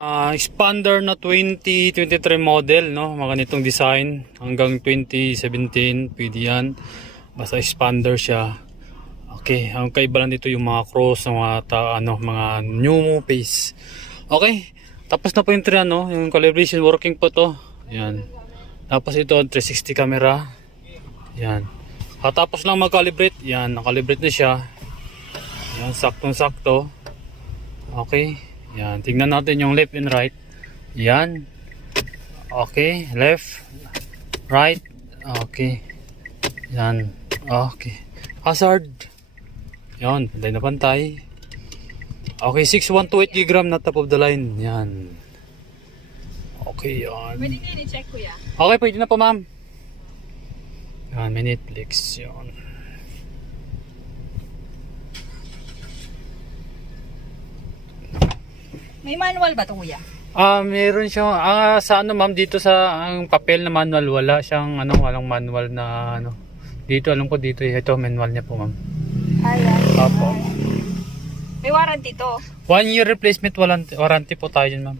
Expander na 2023 model, no? Mga ganitong design hanggang 2017 pwede yan. Basta expander siya. Okay, ang kaiba lang dito yung mga cross ng mga new face. Okay, tapos na po yung tree, no? Yung calibration working po to. Yan. Tapos ito 360 camera. Yan. Katapos lang mag-calibrate, yan, nakalibrate na siya. Yan, saktong-sakto. Okay. Yan, tingnan natin yung left and right. Yan. Okay, left, right. Okay. Yan. Okay. Hazard. Yan, pantay na pantay. Okay, 6128 g na top of the line. Yan. Okay, yan. Pwede nga i-check, kuya. Okay, pwede na po, ma'am. Yan, may Netflix. Yan. May manual ba ito, kuya? Meron siyang sa ano ma'am dito sa ang papel na manual wala siyang walang manual na ano. Dito alam ko dito ito manual niya po ma'am. Ayan. Opo. May warranty to. 1 year replacement warranty po tayo dyan ma'am.